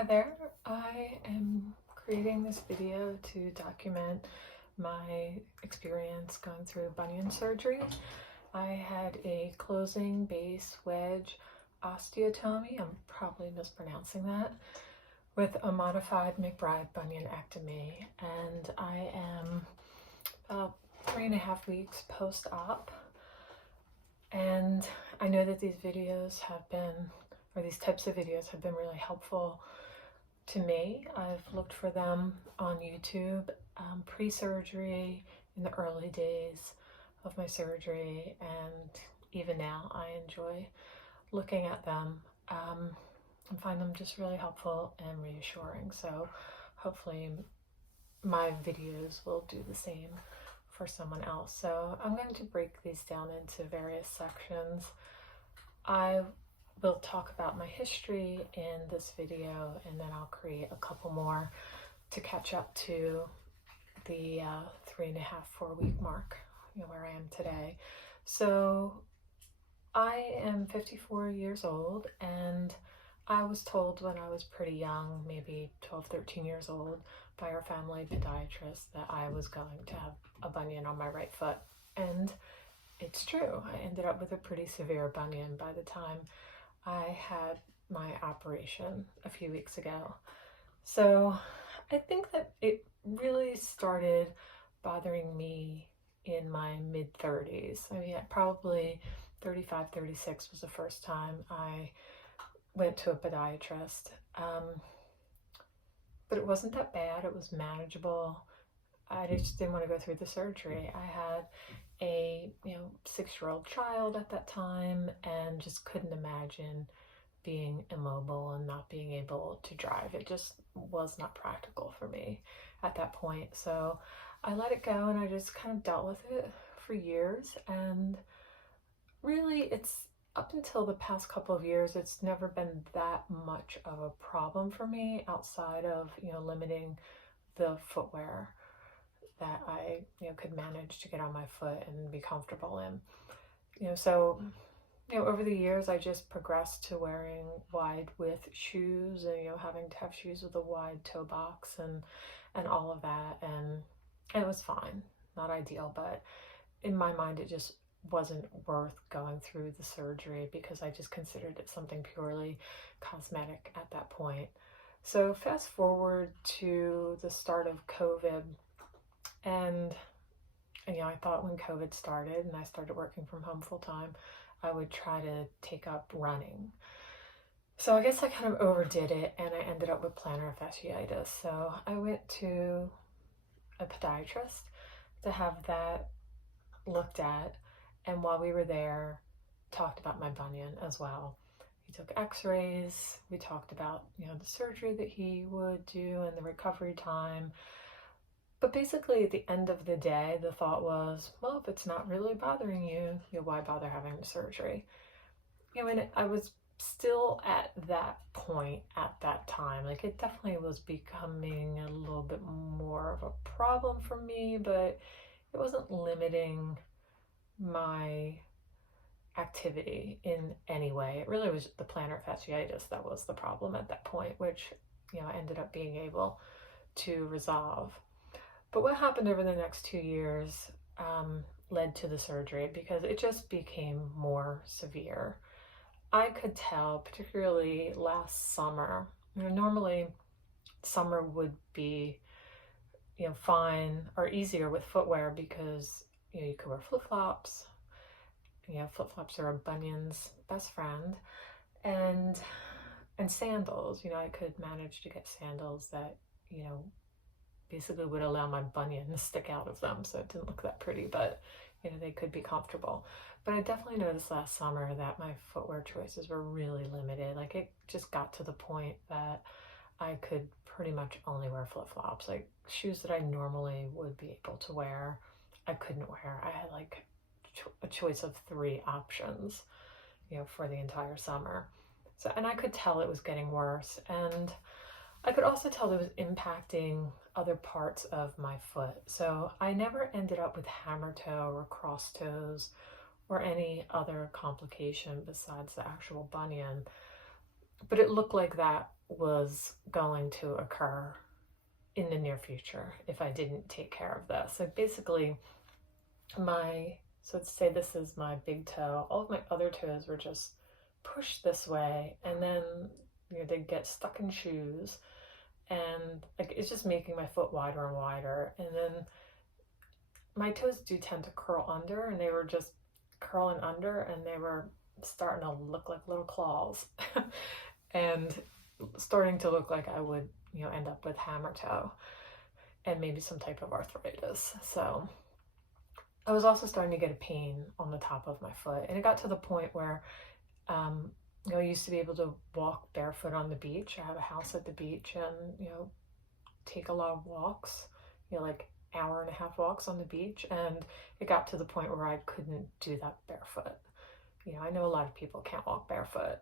Hi there. I am creating this video to document my experience going through bunion surgery. I had a closing base wedge osteotomy, I'm probably mispronouncing that, with a modified McBride bunionectomy, and I am about 3.5 weeks post-op. And I know that these videos have been, or these types of videos have been really helpful to me. I've looked for them on YouTube pre-surgery, in the early days of my surgery, and even now I enjoy looking at them and find them just really helpful and reassuring. So hopefully my videos will do the same for someone else. So I'm going to break these down into various sections. I will talk about my history in this video, and then I'll create a couple more to catch up to the 3.5, 4-week mark, where I am today. So I am 54 years old, and I was told when I was pretty young, maybe 12, 13 years old, by our family podiatrist that I was going to have a bunion on my right foot. And it's true. I ended up with a pretty severe bunion by the time I had my operation a few weeks ago. So I think that it really started bothering me in my mid-30s. I mean, probably 35, 36 was the first time I went to a podiatrist. But it wasn't that bad. It was manageable. I just didn't want to go through the surgery. I had a 6-year-old child at that time, and just couldn't imagine being immobile and not being able to drive. It just was not practical for me at that point. So I let it go, and I just kind of dealt with it for years. And really, it's up until the past couple of years, it's never been that much of a problem for me, outside of limiting the footwear that I could manage to get on my foot and be comfortable in. So over the years, I just progressed to wearing wide width shoes, and having to have shoes with a wide toe box and all of that, and it was fine. Not ideal, but in my mind it just wasn't worth going through the surgery, because I just considered it something purely cosmetic at that point. So fast forward to the start of COVID, and I thought when COVID started and I started working from home full time, I would try to take up running. So I guess I kind of overdid it, and I ended up with plantar fasciitis. So I went to a podiatrist to have that looked at, and while we were there, talked about my bunion as well. He took x-rays, we talked about the surgery that he would do and the recovery time. But basically, at the end of the day, the thought was, well, if it's not really bothering you, why bother having the surgery? And I was still at that point at that time. Like, it definitely was becoming a little bit more of a problem for me, but it wasn't limiting my activity in any way. It really was the plantar fasciitis that was the problem at that point, which I ended up being able to resolve. But what happened over the next 2 years led to the surgery, because it just became more severe. I could tell, particularly last summer, normally summer would be fine or easier with footwear, because you could wear flip-flops. Flip-flops are a bunion's best friend, and sandals. I could manage to get sandals that basically would allow my bunion to stick out of them, so it didn't look that pretty, but they could be comfortable. But I definitely noticed last summer that my footwear choices were really limited. Like, it just got to the point that I could pretty much only wear flip-flops. Like, shoes that I normally would be able to wear, I couldn't wear. I had like a choice of 3 options, for the entire summer. So, and I could tell it was getting worse, and I could also tell it was impacting other parts of my foot. So I never ended up with hammer toe or cross toes or any other complication besides the actual bunion. But it looked like that was going to occur in the near future if I didn't take care of this. So basically, so let's say this is my big toe. All of my other toes were just pushed this way, and then they'd get stuck in shoes, and like it's just making my foot wider and wider. And then my toes do tend to curl under, and they were just curling under, and they were starting to look like little claws and starting to look like I would end up with hammer toe and maybe some type of arthritis. So I was also starting to get a pain on the top of my foot, and it got to the point where I used to be able to walk barefoot on the beach. I have a house at the beach, and take a lot of walks, like hour-and-a-half walks on the beach, and it got to the point where I couldn't do that barefoot. I know a lot of people can't walk barefoot,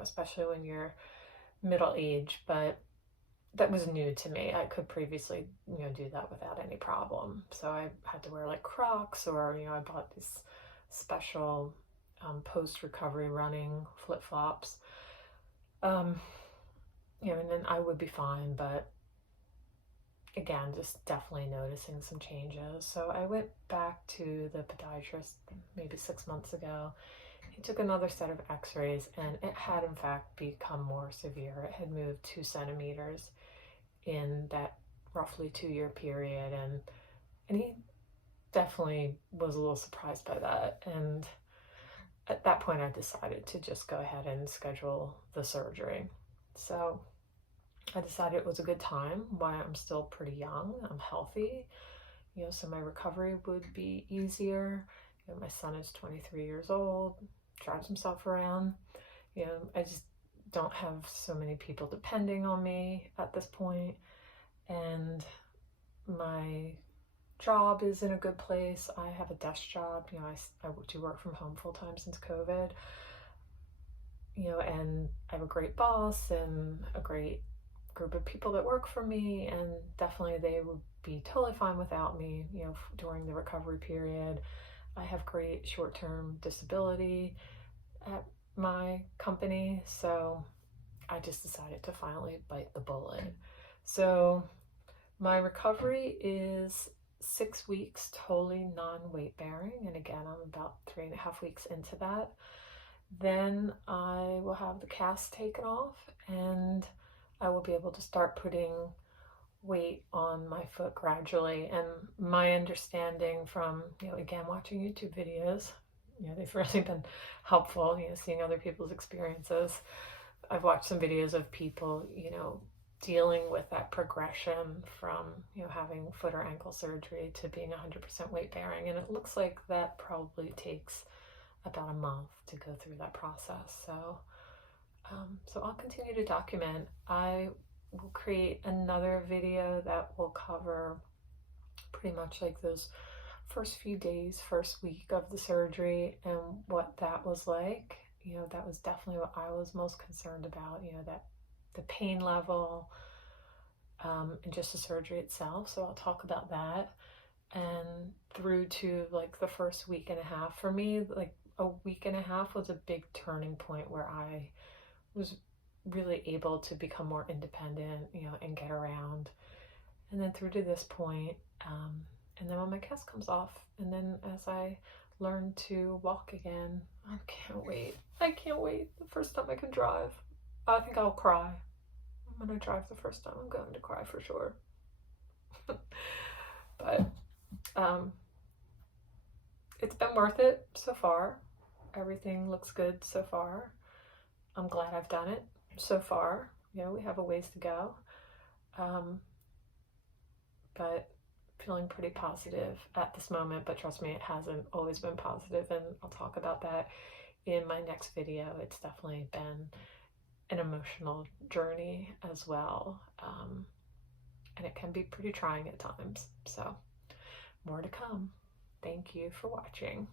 especially when you're middle age, but that was new to me. I could previously, do that without any problem. So I had to wear like Crocs, or, I bought these special post-recovery running flip-flops. And then I would be fine, but again, just definitely noticing some changes. So I went back to the podiatrist maybe 6 months ago. He took another set of x-rays, and it had in fact become more severe. It had moved 2 centimeters in that roughly 2-year period, and he definitely was a little surprised by that. And at that point, I decided to just go ahead and schedule the surgery. So I decided it was a good time while I'm still pretty young, I'm healthy, so my recovery would be easier. My son is 23 years old, drives himself around. I just don't have so many people depending on me at this point, and my job is in a good place. I have a desk job. I do work from home full time since COVID. And I have a great boss and a great group of people that work for me, and definitely they would be totally fine without me, during the recovery period. I have great short-term disability at my company, so I just decided to finally bite the bullet. So my recovery is 6 weeks totally non-weight bearing, and again, I'm about 3.5 weeks into that. Then I will have the cast taken off, and I will be able to start putting weight on my foot gradually. And my understanding from, again, watching YouTube videos, they've really been helpful, seeing other people's experiences. I've watched some videos of people, dealing with that progression from, having foot or ankle surgery to being 100% weight bearing. And it looks like that probably takes about a month to go through that process. So I'll continue to document. I will create another video that will cover pretty much like those first few days, first week of the surgery, and what that was like. That was definitely what I was most concerned about, that the pain level, and just the surgery itself. So I'll talk about that. And through to like the first week and a half. For me, like a week and a half was a big turning point where I was really able to become more independent, and get around. And then through to this point, and then when my cast comes off, and then as I learn to walk again, I can't wait. I can't wait. The first time I can drive. I think I'll cry. When I drive the first time, I'm going to cry for sure. But it's been worth it so far. Everything looks good so far. I'm glad I've done it so far. We have a ways to go. But feeling pretty positive at this moment, but trust me, it hasn't always been positive, and I'll talk about that in my next video. It's definitely been an emotional journey as well, and it can be pretty trying at times. So more to come. Thank you for watching.